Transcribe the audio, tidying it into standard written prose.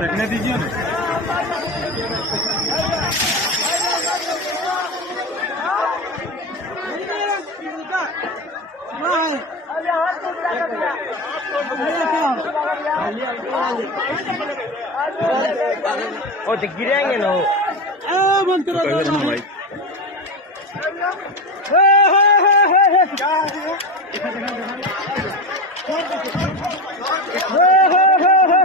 देखने दीजिए ना। ओ तो गिरेंगे ना वो। भाई